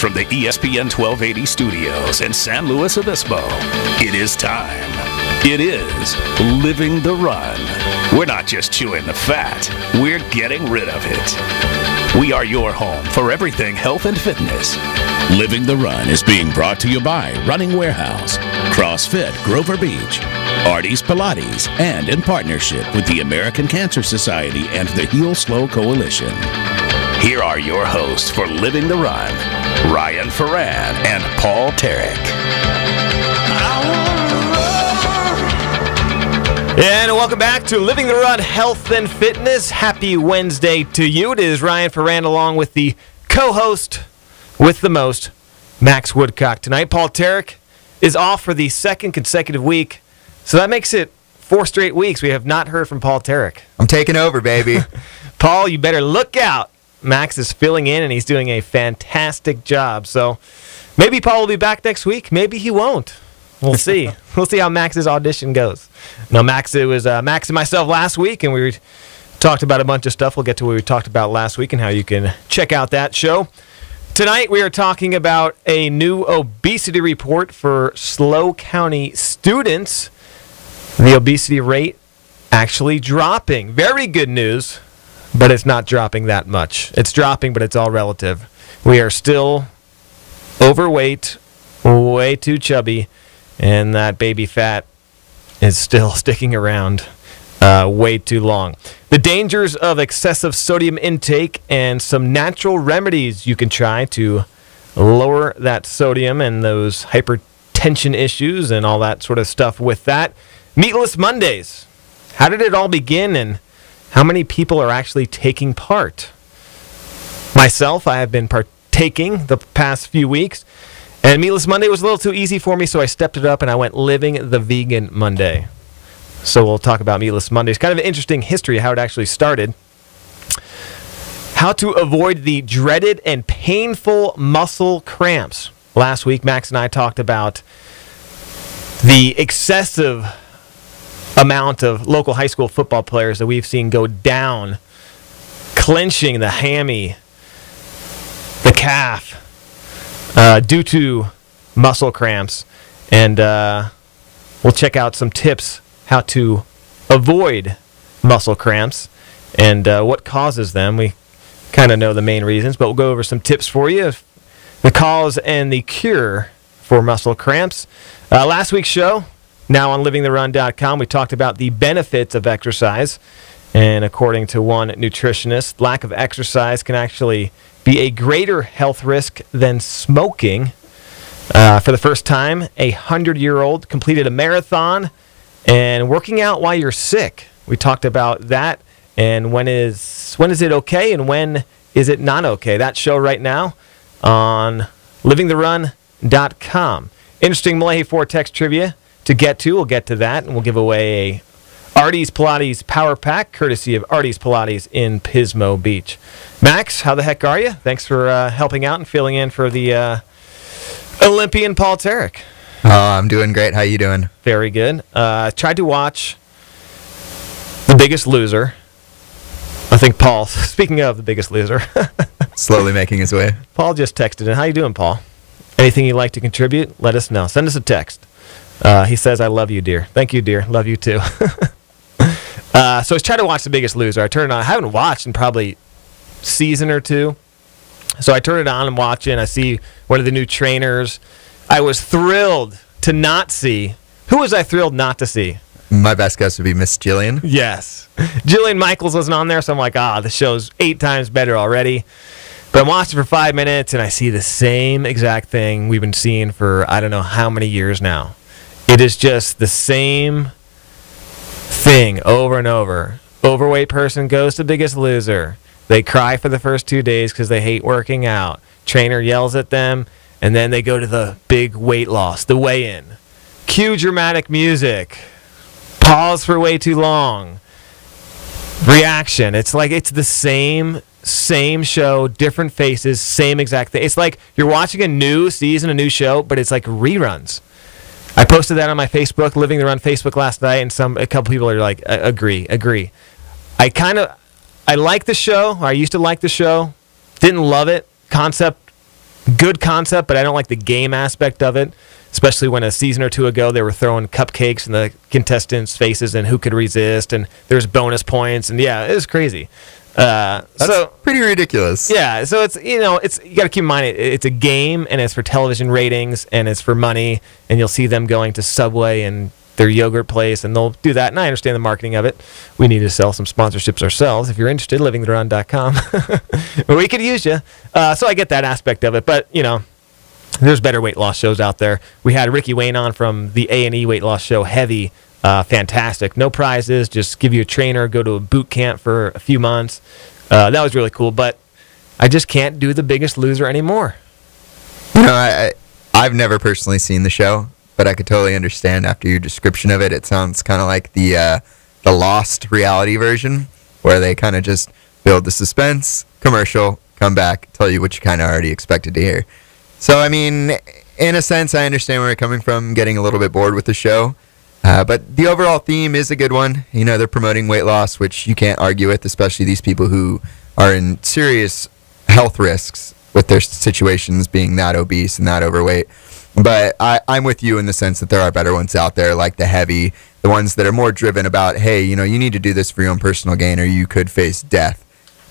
from the ESPN 1280 studios in San Luis Obispo, it is time. It is Living the Run. We're not just chewing the fat, we're getting rid of it. We are your home for everything health and fitness. Living the Run is being brought to you by Running Warehouse, CrossFit Grover Beach, Artie's Pilates, and in partnership with the American Cancer Society and the Heal Slow Coalition. Here are your hosts for Living the Run, Ryan Foran and Paul Tarek. And welcome back to Living the Run Health and Fitness. Happy Wednesday to you. It is Ryan Foran along with the co-host with the most, Max Woodcock. Tonight, Paul Tarek is off for the second consecutive week. So that makes it 4 straight weeks we have not heard from Paul Tarek. I'm taking over, baby. Paul, you better look out. Max is filling in, and he's doing a fantastic job. So maybe Paul will be back next week. Maybe he won't. We'll see. We'll see how Max's audition goes. No, Max, it was Max and myself last week, and we talked about a bunch of stuff. We'll get to what we talked about last week and how you can check out that show. Tonight, we are talking about a new obesity report for SLO County students. The obesity rate actually dropping. Very good news. But it's not dropping that much. It's dropping, but it's all relative. We are still overweight, way too chubby, and that baby fat is still sticking around way too long. The dangers of excessive sodium intake and some natural remedies you can try to lower that sodium and those hypertension issues and all that sort of stuff with that. Meatless Mondays. How did it all begin, and how many people are actually taking part? Myself, I have been partaking the past few weeks, and Meatless Monday was a little too easy for me, so I stepped it up and I went Living the Vegan Monday. So we'll talk about Meatless Monday. It's kind of an interesting history of how it actually started. How to avoid the dreaded and painful muscle cramps. Last week, Max and I talked about the excessive amount of local high school football players that we've seen go down, clenching the hammy, the calf, due to muscle cramps. And we'll check out some tips how to avoid muscle cramps and what causes them. We kind of know the main reasons, but we'll go over some tips for you. The cause and the cure for muscle cramps. Last week's show, now on livingtherun.com, we talked about the benefits of exercise. And according to one nutritionist, lack of exercise can actually be a greater health risk than smoking. For the first time, a 100-year-old completed a marathon and working out while you're sick. We talked about that and when is it okay and when is it not okay. That show right now on livingtherun.com. Interesting Malahi 4 text trivia to get to. We'll get to that, and we'll give away a Artie's Pilates Power Pack, courtesy of Artie's Pilates in Pismo Beach. Max, how the heck are you? Thanks for helping out and filling in for the Olympian Paul Tarek. Oh, I'm doing great. How you doing? Very good. Tried to watch The Biggest Loser. I think Paul, speaking of The Biggest Loser. Slowly making his way. Paul just texted in. How you doing, Paul? Anything you'd like to contribute? Let us know. Send us a text. He says, I love you, dear. Thank you, dear. Love you, too. So I was trying to watch The Biggest Loser. I turned it on. I haven't watched in probably a season or two. So I turn it on and watch it, and I see one of the new trainers. I was thrilled to not see. Who was I thrilled not to see? My best guess would be Miss Jillian. Yes. Jillian Michaels wasn't on there, so I'm like, the show's 8 times better already. But I'm watching for 5 minutes, and I see the same exact thing we've been seeing for I don't know how many years now. It is just the same thing over and over. Overweight person goes to Biggest Loser. They cry for the first 2 days because they hate working out. Trainer yells at them, and then they go to the big weight loss, the weigh-in. Cue dramatic music. Pause for way too long. Reaction. It's like it's the same show, different faces, same exact thing. It's like you're watching a new season, a new show, but it's like reruns. I posted that on my Facebook, Living the Run Facebook last night, and a couple people are like, agree. I like the show. I used to like the show. Didn't love it. Concept good concept, but I don't like the game aspect of it, especially when a season or two ago they were throwing cupcakes in the contestants' faces and who could resist, and there's bonus points, and yeah, it was crazy. That's pretty ridiculous. Yeah, so it's you got to keep in mind it's a game, and it's for television ratings, and it's for money, and you'll see them going to Subway and their yogurt place, and they'll do that, and I understand the marketing of it. We need to sell some sponsorships ourselves. If you're interested, livingtherun.com. We could use you. So I get that aspect of it, but, there's better weight loss shows out there. We had Ricky Wayne on from the A&E weight loss show, Heavy. Fantastic. No prizes, just give you a trainer, go to a boot camp for a few months. That was really cool, but I just can't do The Biggest Loser anymore. I've never personally seen the show, but I could totally understand after your description of it. It sounds kind of like the Lost reality version, where they kind of just build the suspense, commercial, come back, tell you what you kind of already expected to hear. So, I mean, in a sense, I understand where you're coming from, getting a little bit bored with the show. But the overall theme is a good one. They're promoting weight loss, which you can't argue with, especially these people who are in serious health risks with their situations being that obese and that overweight. But I'm with you in the sense that there are better ones out there, like the Heavy, the ones that are more driven about, hey, you need to do this for your own personal gain or you could face death,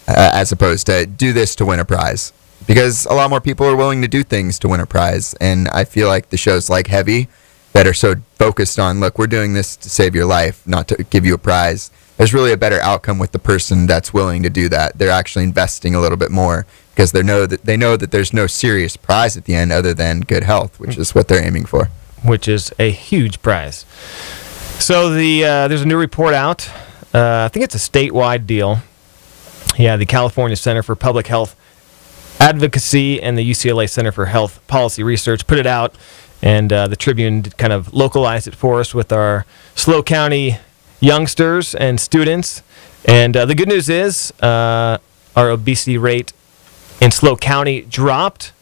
as opposed to do this to win a prize. Because a lot more people are willing to do things to win a prize. And I feel like the shows like Heavy that are so focused on, look, we're doing this to save your life, not to give you a prize. There's really a better outcome with the person that's willing to do that. They're actually investing a little bit more because they know that there's no serious prize at the end other than good health, which is what they're aiming for. Which is a huge prize. So there's a new report out. I think it's a statewide deal. Yeah, the California Center for Public Health Advocacy and the UCLA Center for Health Policy Research put it out, and the Tribune kind of localized it for us with our SLO County youngsters and students. And the good news is our obesity rate in SLO County dropped.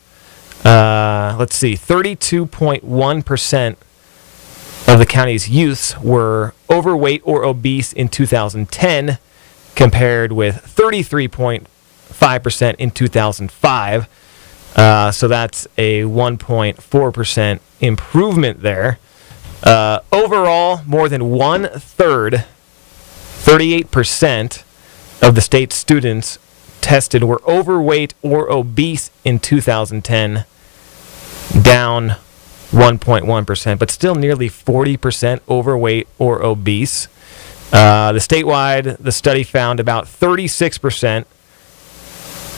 32.1% of the county's youths were overweight or obese in 2010, compared with 33.5% in 2005. So that's a 1.4% improvement there. Overall, more than 1/3, 38% of the state's students tested were overweight or obese in 2010, down 1.1%, but still nearly 40% overweight or obese. The study found about 36%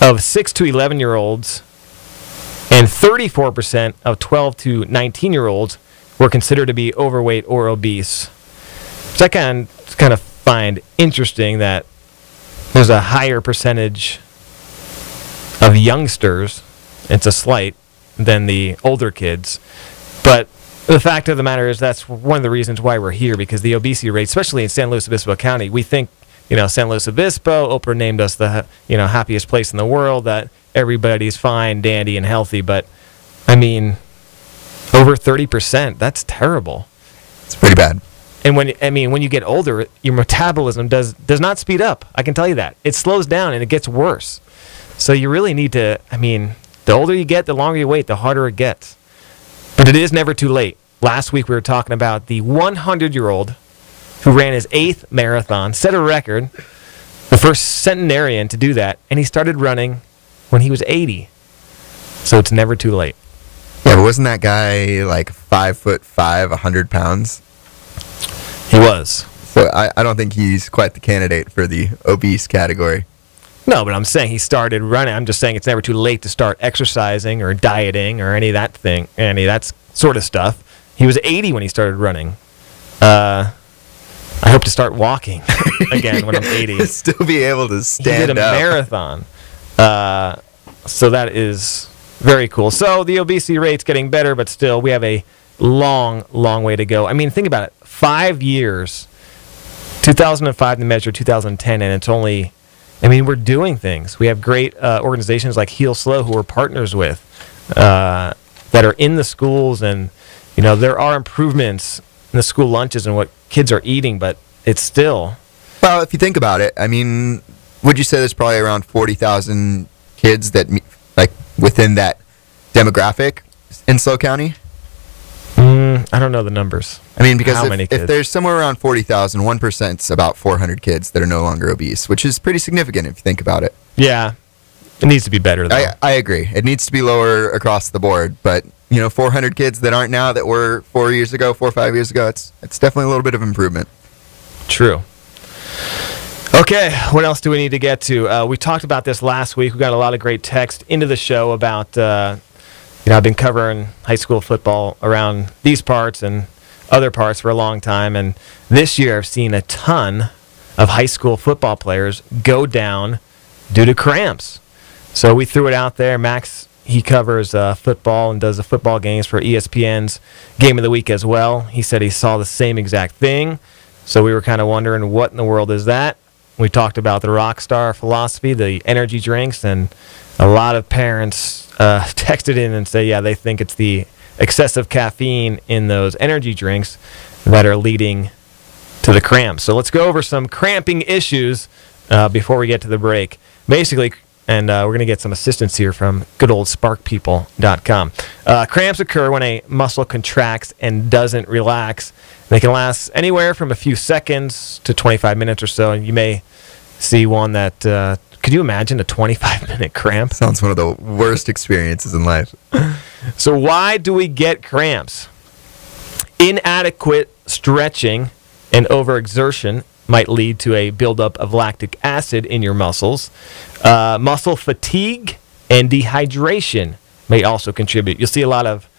of 6 to 11-year-olds and 34% of 12 to 19-year-olds were considered to be overweight or obese. So I kind of find interesting that there's a higher percentage of youngsters, it's a slight, than the older kids. But the fact of the matter is that's one of the reasons why we're here, because the obesity rate, especially in San Luis Obispo County, we think, San Luis Obispo, Oprah named us the, happiest place in the world, that everybody's fine, dandy, and healthy. But, over 30%, that's terrible. It's pretty bad. And when you get older, your metabolism does not speed up. I can tell you that. It slows down and it gets worse. So you really need to, the older you get, the longer you wait, the harder it gets. But it is never too late. Last week we were talking about the 100-year-old who ran his 8th marathon, set a record, the first centenarian to do that, and he started running when he was 80. So it's never too late. Yeah, but wasn't that guy like 5'5", 100 pounds? He was. So I don't think he's quite the candidate for the obese category. No, but I'm saying he started running. I'm just saying it's never too late to start exercising or dieting or any of that sort of stuff. He was 80 when he started running. I hope to start walking again when I'm 80. Still be able to stand up. He did a marathon. So that is very cool. So the obesity rate's getting better, but still we have a long, long way to go. Think about it. 5 years, 2005 to measure 2010, and it's only, we're doing things. We have great organizations like Heal Slow who we're partners with that are in the schools, and, there are improvements in the school lunches and what kids are eating, but it's still. Well, if you think about it, would you say there's probably around 40,000 kids that, within that demographic in SLO County? I don't know the numbers. I mean, because How many if kids? there's somewhere around 40,000, 1% is about 400 kids that are no longer obese, which is pretty significant if you think about it. Yeah. It needs to be better, though. I agree. It needs to be lower across the board, but 400 kids that aren't now that were 4 or 5 years ago, it's definitely a little bit of improvement. True. Okay, what else do we need to get to? We talked about this last week. We got a lot of great text into the show about, I've been covering high school football around these parts and other parts for a long time, and this year I've seen a ton of high school football players go down due to cramps. So we threw it out there. Max, he covers football and does the football games for ESPN's Game of the Week as well. He said he saw the same exact thing. So we were kind of wondering, what in the world is that? We talked about the Rockstar philosophy, the energy drinks, and a lot of parents texted in and say, yeah, they think it's the excessive caffeine in those energy drinks that are leading to the cramps. So let's go over some cramping issues before we get to the break. Basically, and we're going to get some assistance here from good old sparkpeople.com. Cramps occur when a muscle contracts and doesn't relax. They can last anywhere from a few seconds to 25 minutes or so. And you may see one that, could you imagine a 25-minute cramp? Sounds one of the worst experiences in life. So why do we get cramps? Inadequate stretching and overexertion might lead to a buildup of lactic acid in your muscles. Muscle fatigue and dehydration may also contribute. You'll see a lot of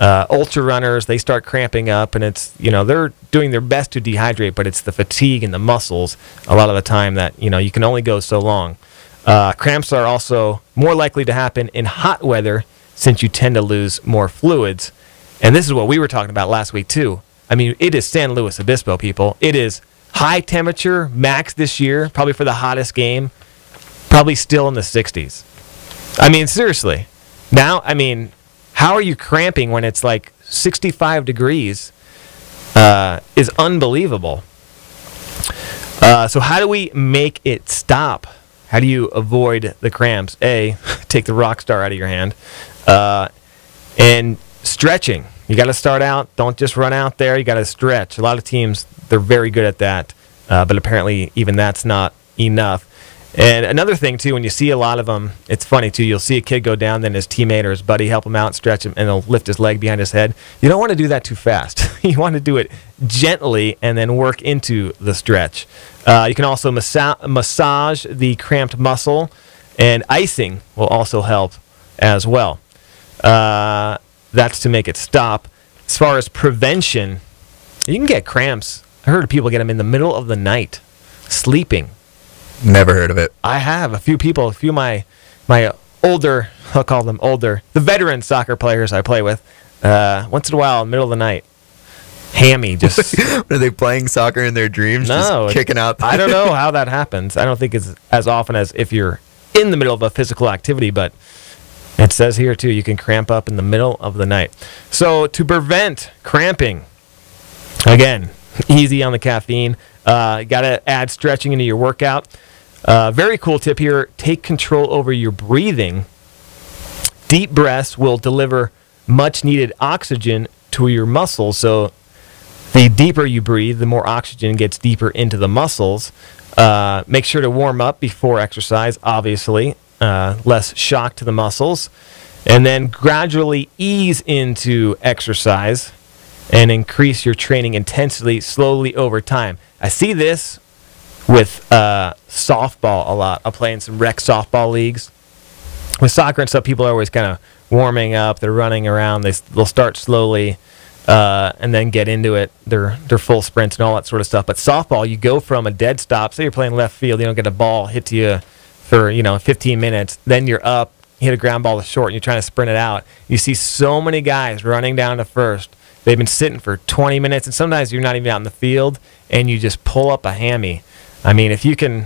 ultra runners, they start cramping up, and it's, they're doing their best to dehydrate, but it's the fatigue in the muscles a lot of the time that, you can only go so long. Cramps are also more likely to happen in hot weather since you tend to lose more fluids. And this is what we were talking about last week, too. I mean, it is San Luis Obispo, people. It is high temperature, max this year, probably for the hottest game, probably still in the 60s. I mean, seriously. Now, how are you cramping when it's like 65 degrees is unbelievable. So how do we make it stop? How do you avoid the cramps? A, take the Rockstar out of your hand. And stretching. You got to start out. Don't just run out there. You got to stretch. A lot of teams, they're very good at that. But apparently even that's not enough. And another thing, too, when you see a lot of them, it's funny, too. You'll see a kid go down, then his teammate or his buddy help him out, stretch him, and they'll lift his leg behind his head. You don't want to do that too fast. You want to do it gently and then work into the stretch. You can also massage the cramped muscle, and icing will also help as well. That's to make it stop. As far as prevention, you can get cramps. I heard of people get them in the middle of the night, sleeping. Never heard of it. I have. A few of my older, I'll call them older, the veteran soccer players I play with, once in a while in the middle of the night, hammy, just... Are they playing soccer in their dreams? No. Just kicking out? I don't know how that happens. I don't think it's as often as if you're in the middle of a physical activity, but it says here, too, you can cramp up in the middle of the night. So to prevent cramping, again, easy on the caffeine. Got to add stretching into your workout. Very cool tip here. Take control over your breathing. Deep breaths will deliver much needed oxygen to your muscles. So the deeper you breathe, the more oxygen gets deeper into the muscles. Make sure to warm up before exercise, obviously. Less shock to the muscles. And then gradually ease into exercise and increase your training intensity slowly over time. I see this with softball a lot. I'm playing some rec softball leagues. With soccer and stuff, people are always kind of warming up. They're running around. They'll start slowly and then get into it. They're full sprints and all that sort of stuff. But softball, you go from a dead stop. Say you're playing left field. You don't get a ball hit to you for 15 minutes. Then you're up. You hit a ground ball to short, and you're trying to sprint it out. You see so many guys running down to first. They've been sitting for 20 minutes, and sometimes you're not even out in the field, and you just pull up a hammy. I mean, if you can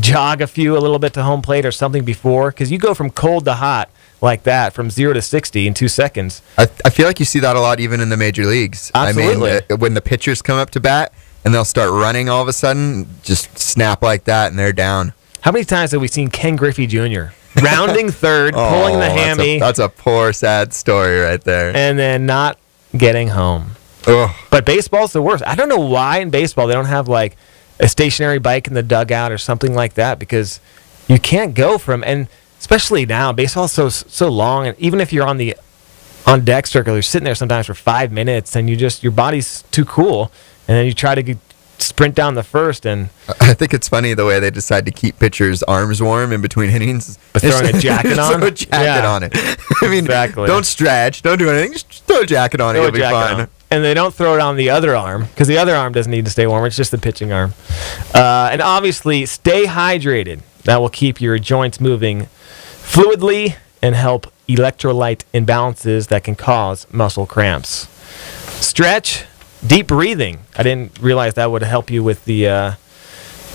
jog a little bit to home plate or something before, because you go from cold to hot like that, from 0 to 60 in 2 seconds. I feel like you see that a lot even in the major leagues. Absolutely. I mean, when the pitchers come up to bat and they'll start running all of a sudden, just snap like that, and they're down. How many times have we seen Ken Griffey Jr. rounding third, pulling the hammy. That's a poor, sad story right there. And then not getting home. Ugh. But baseball's the worst. I don't know why in baseball they don't have like a stationary bike in the dugout or something like that, because you can't go from, and especially now, baseball's so long, and even if you're on deck circle, you're sitting there sometimes for 5 minutes, and your body's too cool, and then you try to sprint down the first, and I think it's funny the way they decide to keep pitchers' arms warm in between innings. By throwing a jacket on? Throw a jacket on it. I mean, exactly. Don't stretch, don't do anything, just throw a jacket on it, you'll be fine. And they don't throw it on the other arm, because the other arm doesn't need to stay warm. It's just the pitching arm. And obviously, stay hydrated. That will keep your joints moving fluidly and help electrolyte imbalances that can cause muscle cramps. Stretch, deep breathing. I didn't realize that would help you with the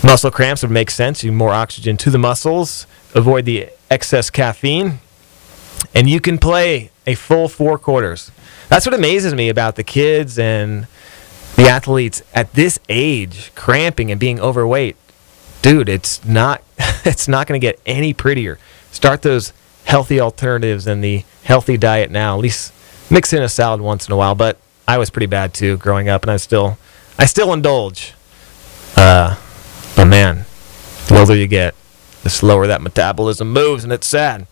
muscle cramps. It would make sense. You more oxygen to the muscles. Avoid the excess caffeine. And you can play a full 4 quarters. That's what amazes me about the kids and the athletes at this age, cramping and being overweight. Dude, it's not going to get any prettier. Start those healthy alternatives and the healthy diet now. At least mix in a salad once in a while. But I was pretty bad too growing up, and I still indulge. But man, the older you get, the slower that metabolism moves, and it's sad.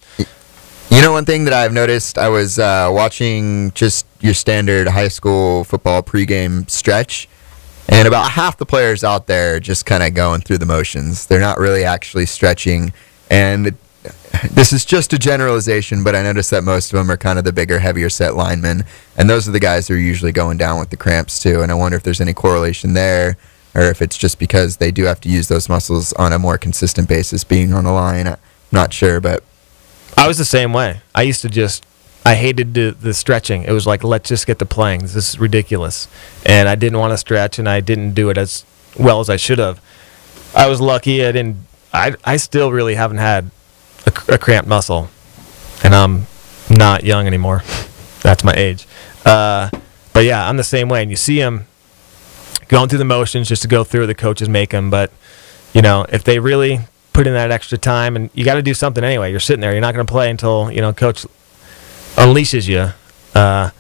You know, one thing that I've noticed, I was watching just your standard high school football pregame stretch, and about half the players out there are just kind of going through the motions. They're not really actually stretching, and this is just a generalization, but I noticed that most of them are kind of the bigger, heavier set linemen, and those are the guys who are usually going down with the cramps too, and I wonder if there's any correlation there, or if it's just because they do have to use those muscles on a more consistent basis being on the line. I'm not sure, but I was the same way. I used to I hated the stretching. It was like, let's just get to playing. This is ridiculous. And I didn't want to stretch, and I didn't do it as well as I should have. I was lucky. I still really haven't had a cramped muscle, and I'm not young anymore. That's my age. But yeah, I'm the same way. And you see them going through the motions just to go through. The coaches make them. But, you know, if they really put in that extra time, and you got to do something anyway. You're sitting there. You're not going to play until, you know, coach unleashes you. I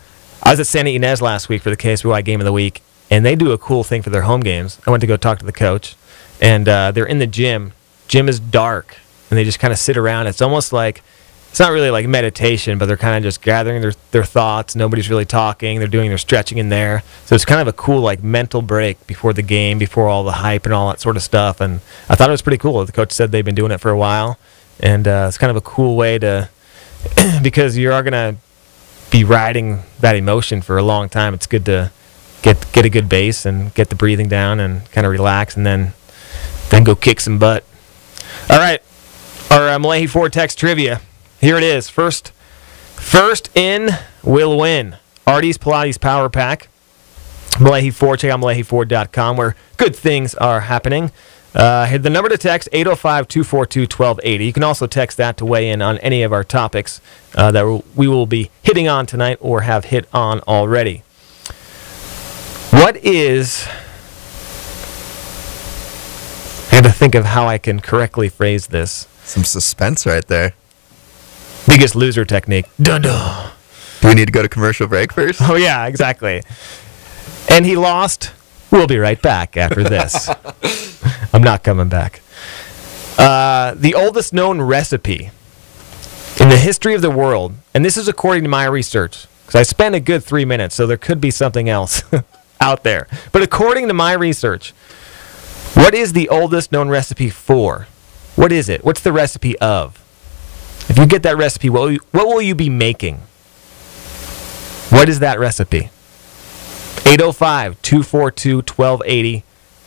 was at Santa Ynez last week for the KSBY Game of the Week, and they do a cool thing for their home games. I went to go talk to the coach, and they're in the gym. Gym is dark, and they just kind of sit around. It's almost like, it's not really like meditation, but they're kind of just gathering their thoughts. Nobody's really talking. They're doing their stretching in there. So it's kind of a cool like mental break before the game, before all the hype and all that sort of stuff. And I thought it was pretty cool. The coach said they've been doing it for a while, and it's kind of a cool way to, because you are going to be riding that emotion for a long time. It's good to get a good base and get the breathing down and kind of relax, and then go kick some butt. All right, our Malahi Ford text trivia. Here it is. First in will win. Artie's Pilates Power Pack. Malahi Ford. Check out MalahiFord.com where good things are happening. Hit the number to text, 805-242-1280. You can also text that to weigh in on any of our topics that we will be hitting on tonight or have hit on already. What is... I had to think of how I can correctly phrase this. some suspense right there. Biggest Loser technique. Dun-dun. Do we need to go to commercial break first? Oh, yeah, exactly. And he lost. We'll be right back after this. I'm not coming back. The oldest known recipe in the history of the world, and this is according to my research, because I spent a good 3 minutes, so there could be something else out there. But according to my research, what is the oldest known recipe for? What is it? What's the recipe of? If you get that recipe, what will you be making? What is that recipe? 805-242-1280.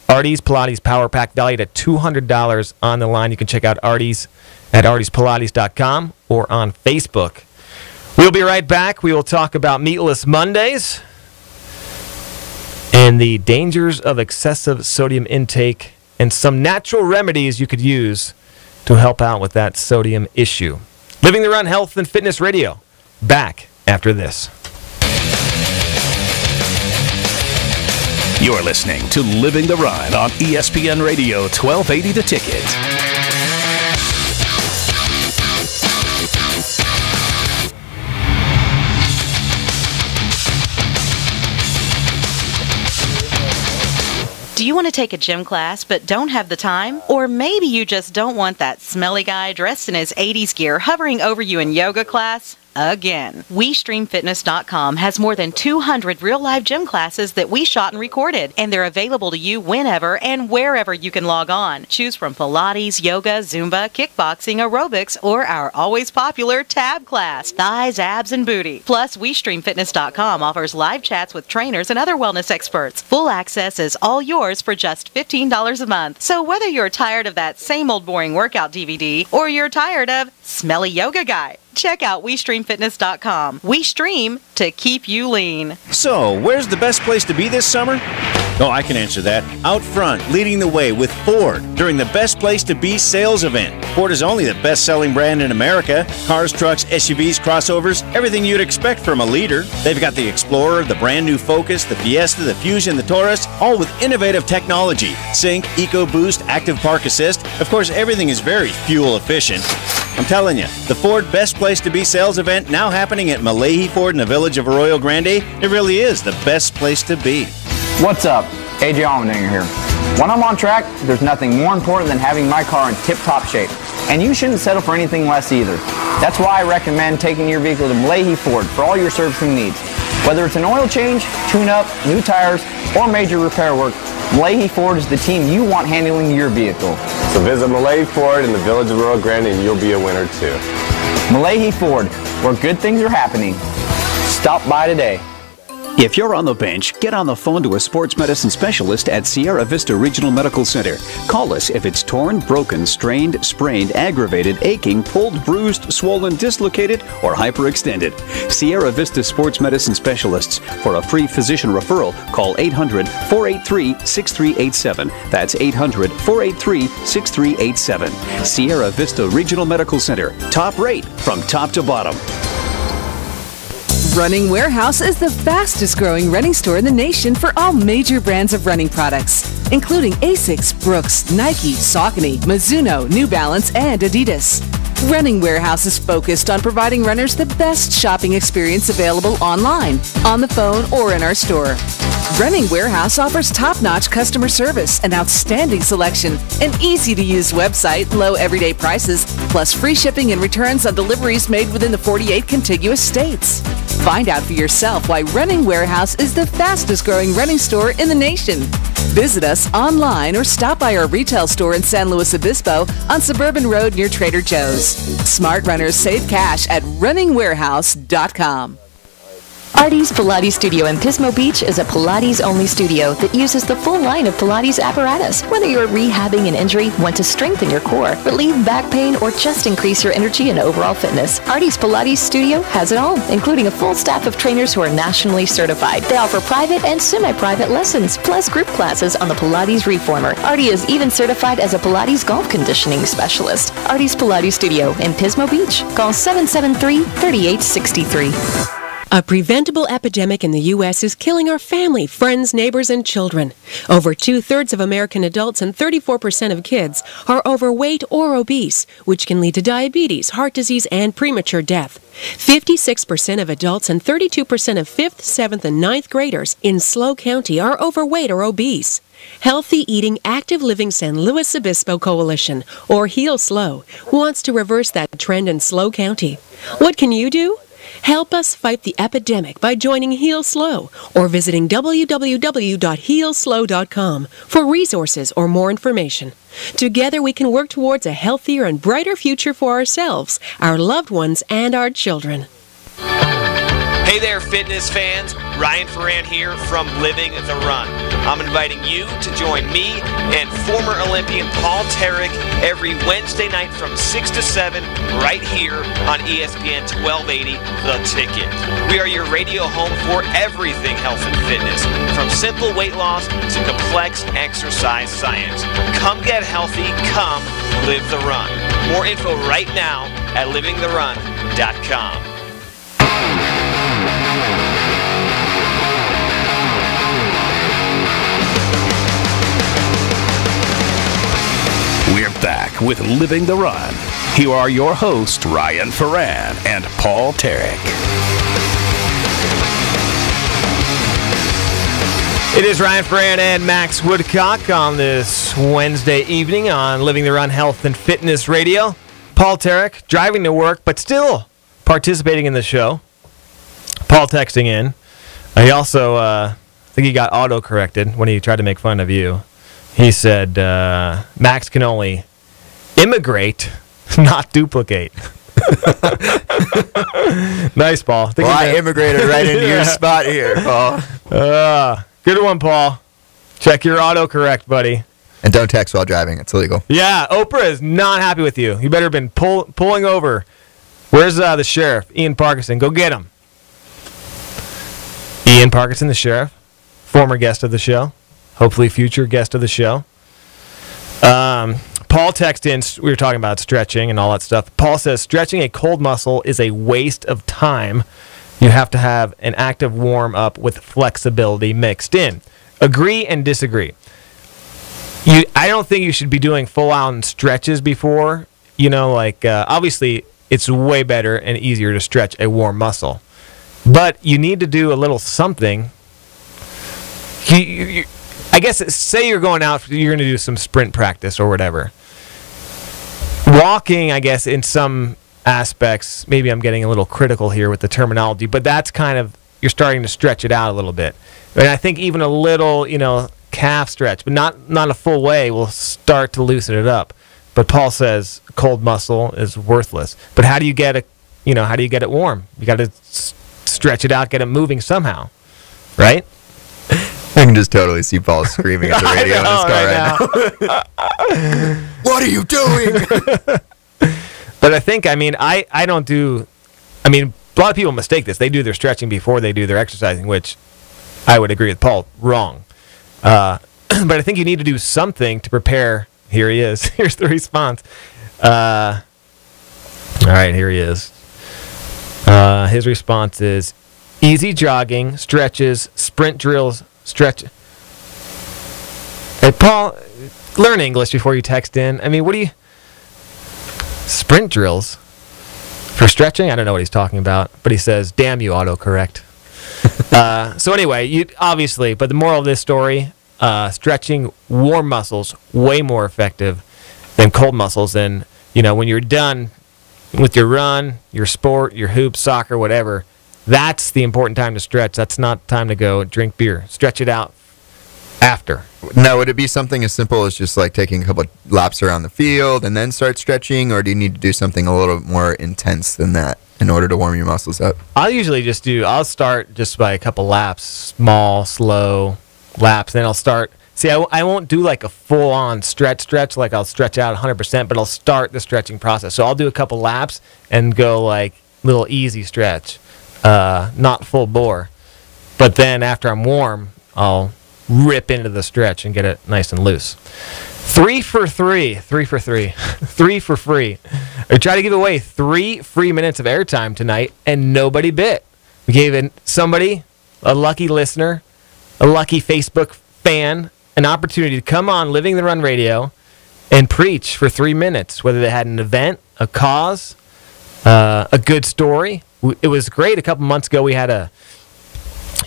Artie's Pilates Power Pack, valued at $200 on the line. You can check out Artie's at artiespilates.com or on Facebook. We'll be right back. We will talk about Meatless Mondays and the dangers of excessive sodium intake and some natural remedies you could use to help out with that sodium issue. Living the Run Health and Fitness Radio. Back after this. You're listening to Living the Run on ESPN Radio 1280 The Ticket. Do you want to take a gym class but don't have the time? Or maybe you just don't want that smelly guy dressed in his 80s gear hovering over you in yoga class? Again. WeStreamFitness.com has more than 200 real-life gym classes that we shot and recorded, and they're available to you whenever and wherever you can log on. Choose from Pilates, yoga, Zumba, kickboxing, aerobics, or our always popular tab class, thighs, abs, and booty. Plus, WeStreamFitness.com offers live chats with trainers and other wellness experts. Full access is all yours for just $15 a month. So whether you're tired of that same old boring workout DVD, or you're tired of smelly yoga guy, check out WeStreamFitness.com. We stream to keep you lean. So, where's the best place to be this summer? Oh, I can answer that. Out front, leading the way with Ford during the Best Place to Be sales event. Ford is only the best-selling brand in America. Cars, trucks, SUVs, crossovers, everything you'd expect from a leader. They've got the Explorer, the brand new Focus, the Fiesta, the Fusion, the Taurus, all with innovative technology. Sync, EcoBoost, Active Park Assist. Of course, everything is very fuel efficient. I'm telling you, the Ford Best Place to Be sales event now happening at Malahi Ford in the village of Arroyo Grande. It really is the best place to be. What's up? AJ Allmendinger here. When I'm on track, there's nothing more important than having my car in tip-top shape. And you shouldn't settle for anything less either. That's why I recommend taking your vehicle to Malahi Ford for all your servicing needs. Whether it's an oil change, tune-up, new tires, or major repair work, Malahi Ford is the team you want handling your vehicle. So visit Malahi Ford in the village of Arroyo Grande and you'll be a winner too. Malahi Ford, where good things are happening. Stop by today. If you're on the bench, get on the phone to a sports medicine specialist at Sierra Vista Regional Medical Center. Call us if it's torn, broken, strained, sprained, aggravated, aching, pulled, bruised, swollen, dislocated, or hyperextended. Sierra Vista Sports Medicine Specialists. For a free physician referral, call 800-483-6387. That's 800-483-6387. Sierra Vista Regional Medical Center. Top rate from top to bottom. Running Warehouse is the fastest growing running store in the nation for all major brands of running products, including Asics, Brooks, Nike, Saucony, Mizuno, New Balance, and Adidas. Running Warehouse is focused on providing runners the best shopping experience available online, on the phone, or in our store. Running Warehouse offers top-notch customer service, an outstanding selection, an easy-to-use website, low everyday prices, plus free shipping and returns on deliveries made within the 48 contiguous states. Find out for yourself why Running Warehouse is the fastest-growing running store in the nation. Visit us online or stop by our retail store in San Luis Obispo on Suburban Road near Trader Joe's. Smart runners save cash at runningwarehouse.com. Artie's Pilates Studio in Pismo Beach is a Pilates-only studio that uses the full line of Pilates apparatus. Whether you're rehabbing an injury, want to strengthen your core, relieve back pain, or just increase your energy and overall fitness, Artie's Pilates Studio has it all, including a full staff of trainers who are nationally certified. They offer private and semi-private lessons, plus group classes on the Pilates Reformer. Artie is even certified as a Pilates golf conditioning specialist. Artie's Pilates Studio in Pismo Beach. Call 773-3863. A preventable epidemic in the U.S. is killing our family, friends, neighbors, and children. Over 2/3 of American adults and 34% of kids are overweight or obese, which can lead to diabetes, heart disease, and premature death. 56% of adults and 32% of 5th, 7th, and 9th graders in SLO County are overweight or obese. Healthy Eating Active Living San Luis Obispo Coalition, or Heal SLO, wants to reverse that trend in SLO County. What can you do? Help us fight the epidemic by joining Heal SLO or visiting www.healslo.com for resources or more information. Together we can work towards a healthier and brighter future for ourselves, our loved ones, and our children. Hey there, fitness fans. Ryan Foran here from Living the Run. I'm inviting you to join me and former Olympian Paul Tarek every Wednesday night from 6 to 7 right here on ESPN 1280, The Ticket. We are your radio home for everything health and fitness, from simple weight loss to complex exercise science. Come get healthy, come live the run. More info right now at livingtherun.com. We're back with Living the Run. Here are your hosts, Ryan Foran and Paul Tarek. It is Ryan Foran and Max Woodcock on this Wednesday evening on Living the Run Health and Fitness Radio. Paul Tarek driving to work, but still participating in the show. Paul texting in. He also, I think he got auto-corrected when he tried to make fun of you. He said, Max can only immigrate, not duplicate. Nice, Paul. Well, I immigrated right into your spot here, Paul. Good one, Paul. Check your autocorrect, buddy. And don't text while driving. It's illegal. Yeah, Oprah is not happy with you. You better have been pulling over. Where's the sheriff? Ian Parkinson. Go get him. Ian Parkinson, the sheriff. Former guest of the show. Hopefully future guest of the show. Paul texted in. We were talking about stretching and all that stuff. Paul says, stretching a cold muscle is a waste of time. You have to have an active warm-up with flexibility mixed in. Agree and disagree. I don't think you should be doing full-on stretches before. Obviously, it's way better and easier to stretch a warm muscle. But you need to do a little something. I guess, say you're going out, you're going to do some sprint practice or whatever. Walking, I guess, in some aspects, maybe I'm getting a little critical here with the terminology, but that's kind of, you're starting to stretch it out a little bit. And I think even a little, calf stretch, but not a full way, will start to loosen it up. But Paul says cold muscle is worthless. But how do you get it, how do you get it warm? You got to stretch it out, get it moving somehow, right? I can just totally see Paul screaming at the radio in his car right now. What are you doing? But I think, I don't do, a lot of people mistake this. They do their stretching before they do their exercising, which I would agree with Paul, wrong. But I think you need to do something to prepare. Here he is. Here's the response. All right, here he is. His response is easy jogging, stretches, sprint drills, stretch. Hey, Paul, learn English before you text in. What do you... Sprint drills for stretching? I don't know what he's talking about, but he says, damn you, autocorrect. So anyway, obviously, but the moral of this story, stretching warm muscles, way more effective than cold muscles. And, when you're done with your run, your sport, your hoops, soccer, whatever, that's the important time to stretch. That's not time to go drink beer. Stretch it out after. Now, would it be something as simple as just like taking a couple of laps around the field and then start stretching, or do you need to do something a little more intense than that in order to warm your muscles up? I'll start just by a couple laps, small, slow laps, then I'll start. See, I won't do like a full-on stretch, like I'll stretch out 100%, but I'll start the stretching process. So I'll do a couple laps and go like little easy stretch, not full bore. But then after I'm warm, I'll rip into the stretch and get it nice and loose. 3 for 3. 3 for 3. 3 for free. I tried to give away 3 free minutes of airtime tonight, and nobody bit. We gave somebody, a lucky listener, a lucky Facebook fan, an opportunity to come on Living the Run Radio and preach for 3 minutes, whether they had an event, a cause, a good story. It was great. A couple months ago, we had a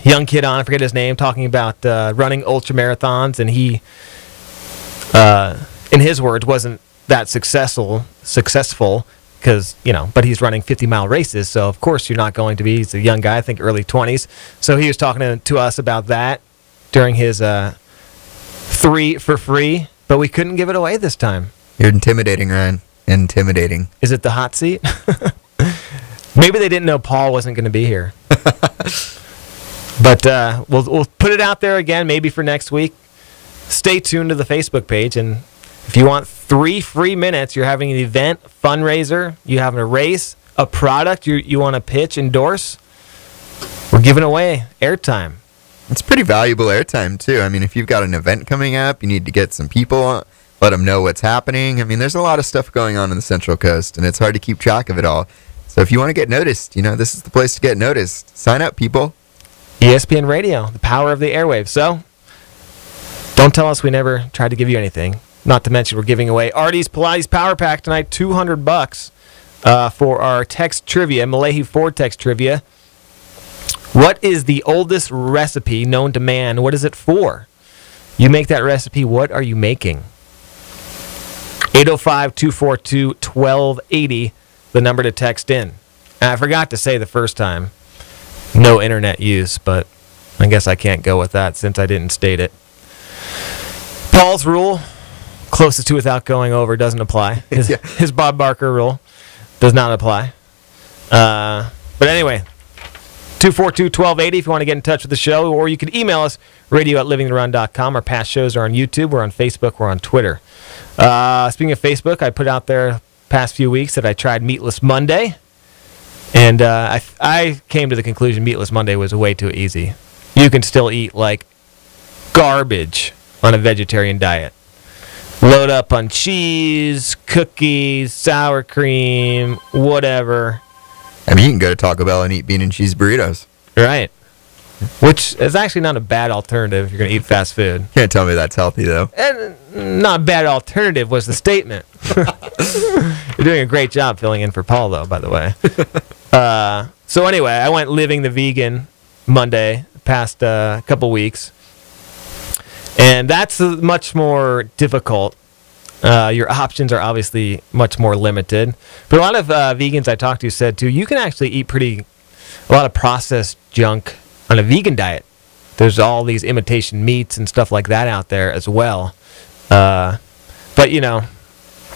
young kid on, I forget his name, talking about running ultra marathons, and he, in his words, wasn't that successful because, but he's running 50-mile races, so of course you're not going to be. He's a young guy, I think early 20s. So he was talking to us about that during his 3 for free, but we couldn't give it away this time. You're intimidating, Ryan. Intimidating. Is it the hot seat? Maybe they didn't know Paul wasn't going to be here. But we'll put it out there again, maybe for next week. Stay tuned to the Facebook page, and if you want 3 free minutes, you're having an event, fundraiser, you having a race, a product you want to pitch, endorse, we're giving away airtime. It's pretty valuable airtime, too. If you've got an event coming up, you need to get some people, let them know what's happening. There's a lot of stuff going on in the Central Coast, and it's hard to keep track of it all. So if you want to get noticed, this is the place to get noticed. Sign up, people. ESPN Radio, the power of the airwaves. So, don't tell us we never tried to give you anything. Not to mention we're giving away Artie's Pilates Power Pack tonight, $200 for our text trivia, Malahi Ford text trivia. What is the oldest recipe known to man? What is it for? You make that recipe, what are you making? 805-242-1280, the number to text in. And I forgot to say the first time, no internet use, but I guess I can't go with that since I didn't state it. Paul's rule, closest to without going over, doesn't apply. His Bob Barker rule does not apply. But anyway, 242-1280 if you want to get in touch with the show, or you can email us, radio@livingtherun.com. Our past shows are on YouTube, we're on Facebook, we're on Twitter. Speaking of Facebook, I put out there past few weeks that I tried Meatless Monday, and I came to the conclusion Meatless Monday was way too easy. You can still eat like garbage on a vegetarian diet. Load up on cheese, cookies, sour cream, whatever. I mean, you can go to Taco Bell and eat bean and cheese burritos. Right. Which is actually not a bad alternative if you're going to eat fast food. Can't tell me that's healthy, though. And not a bad alternative was the statement. You're doing a great job filling in for Paul, though, by the way. So anyway, I went living the vegan Monday past couple weeks. And that's much more difficult. Your options are obviously much more limited. But a lot of vegans I talked to said, too, you can actually eat a lot of processed junk on a vegan diet. There's all these imitation meats and stuff like that out there as well. But,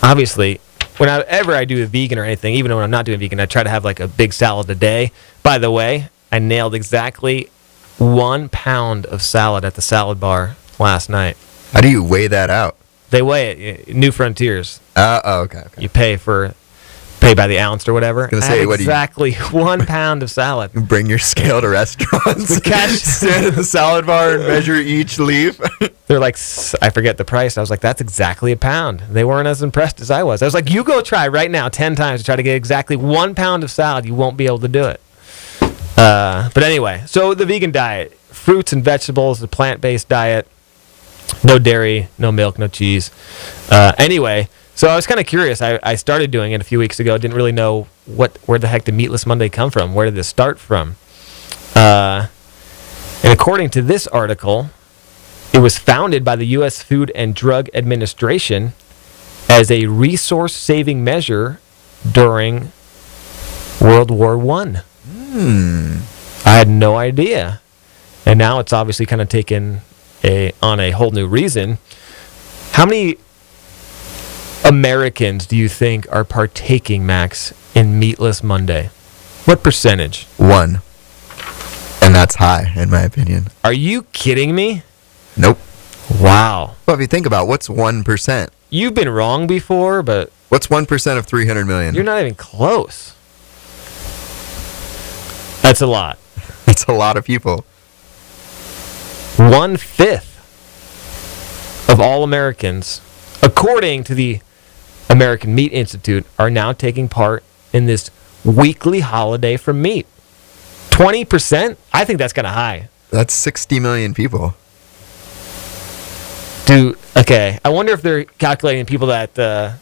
obviously, whenever I do a vegan or anything, even when I'm not doing vegan, I try to have like a big salad a day. By the way, I nailed exactly 1 pound of salad at the salad bar last night. How do you weigh that out? They weigh it. New Frontiers. Okay. You pay by the ounce or whatever. I was gonna say, what exactly 1 pound of salad. You bring your scale to restaurants. Stand at the salad bar and measure each leaf. They're like, I forget the price. I was like, that's exactly a pound. They weren't as impressed as I was. I was like, you go try right now 10 times to try to get exactly 1 pound of salad. You won't be able to do it. But anyway, so the vegan diet, fruits and vegetables, the plant-based diet, no dairy, no milk, no cheese. Anyway, so I was kind of curious. I started doing it a few weeks ago. Didn't really know where the heck did Meatless Monday come from? Where did this start from? And according to this article, it was founded by the U.S. Food and Drug Administration as a resource-saving measure during World War I. I had no idea. And now it's obviously kind of taken on a whole new reason. How many Americans do you think are partaking, Max, in Meatless Monday? What percentage? 1. And that's high, in my opinion. Are you kidding me? Nope. Wow. Well, if you think about what's 1%? You've been wrong before, but... What's 1% of 300 million? You're not even close. That's a lot. That's a lot of people. 1/5 of all Americans, according to the American Meat Institute, are now taking part in this weekly holiday for meat. 20%? I think that's kind of high. That's 60 million people. Okay. I wonder if they're calculating people that are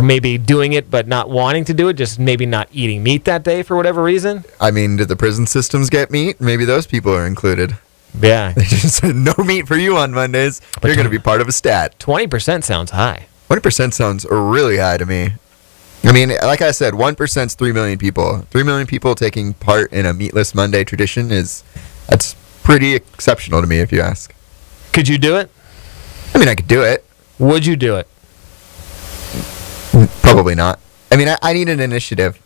maybe doing it but not wanting to do it, just maybe not eating meat that day for whatever reason. I mean, did the prison systems get meat? Maybe those people are included. Yeah. They just said, no meat for you on Mondays. You're going to be part of a stat. 20% sounds high. 20% sounds really high to me. I mean, like I said, 1% is 3 million people. 3 million people taking part in a Meatless Monday tradition that's pretty exceptional to me, if you ask. Could you do it? I mean, I could do it. Would you do it? Probably not. I mean, I need an initiative.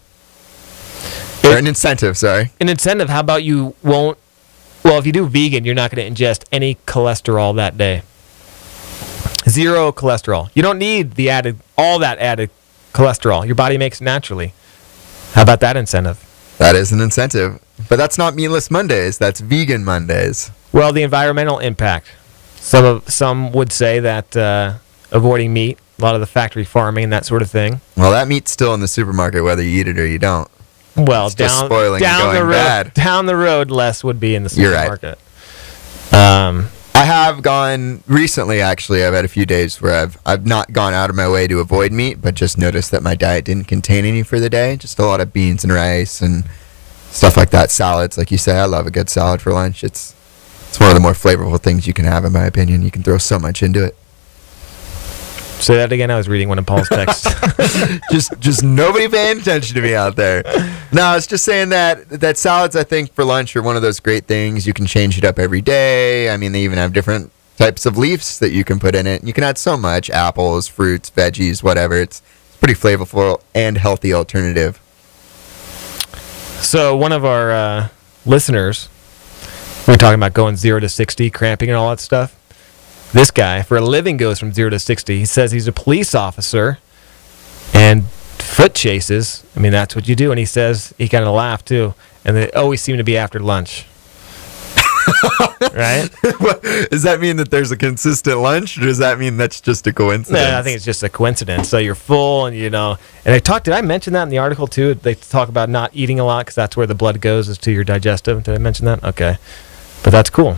Or an incentive, sorry. An incentive? How about you won't... Well, if you do vegan, you're not going to ingest any cholesterol that day. 0 cholesterol. You don't need all that added cholesterol. Your body makes it naturally. How about that incentive? That is an incentive. But that's not Meatless Mondays. That's Vegan Mondays. Well, the environmental impact. Some would say that avoiding meat, a lot of the factory farming and that sort of thing. Well, that meat's still in the supermarket whether you eat it or you don't. Well, it's just spoiling and going bad. Down the road, less would be in the supermarket. You're right. I have gone recently, actually. I've had a few days where I've not gone out of my way to avoid meat, but just noticed that my diet didn't contain any for the day. Just a lot of beans and rice and stuff like that. Salads, like you say, I love a good salad for lunch. It's one of the more flavorful things you can have, in my opinion. You can throw so much into it. Say that again. I was reading one of Paul's texts. just nobody paying attention to me out there. No, I was just saying that salads, I think, for lunch are one of those great things. You can change it up every day. I mean, they even have different types of leaves that you can put in it. You can add so much: apples, fruits, veggies, whatever. It's pretty flavorful and healthy alternative. So one of our listeners, we were talking about going 0 to 60, cramping and all that stuff. This guy, for a living, goes from 0 to 60. He says he's a police officer and foot chases. I mean, that's what you do. And he says he kind of laughed, too. And they always seem to be after lunch. Right? Does that mean that there's a consistent lunch, or does that mean that's just a coincidence? No, I think it's just a coincidence. So you're full, and and they talk. Did I mention that in the article too? They talk about not eating a lot because that's where the blood goes, is to your digestive. Did I mention that? Okay, but that's cool.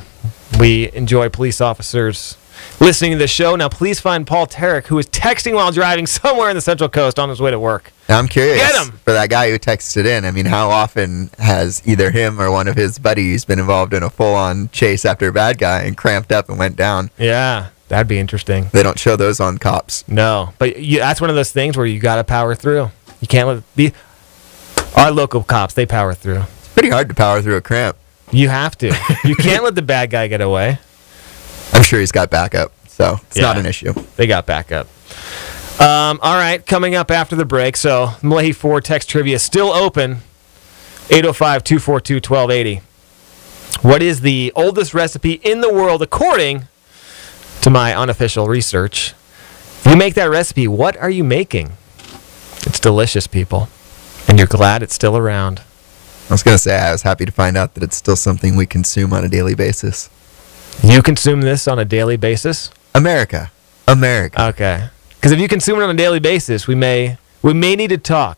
We enjoy police officers listening to the show. Now, please find Paul Tarek, who is texting while driving somewhere in the Central Coast on his way to work. Now, I'm curious, Get him! For that guy who texted in, I mean, how often has either him or one of his buddies been involved in a full-on chase after a bad guy and cramped up and went down? Yeah, that'd be interesting. They don't show those on cops. No, but that's one of those things where you got to power through. You can't let our local cops, they power through. It's pretty hard to power through a cramp. You have to. You can't let the bad guy get away. I'm sure he's got backup, so it's not an issue. They got backup. All right, coming up after the break. So, Malahi Ford text trivia still open. 805-242-1280. What is the oldest recipe in the world according to my unofficial research? If you make that recipe, what are you making? It's delicious, people. And you're glad it's still around. I was going to say, I was happy to find out that it's still something we consume on a daily basis. You consume this on a daily basis? America. Okay. Because if you consume it on a daily basis, we may need to talk.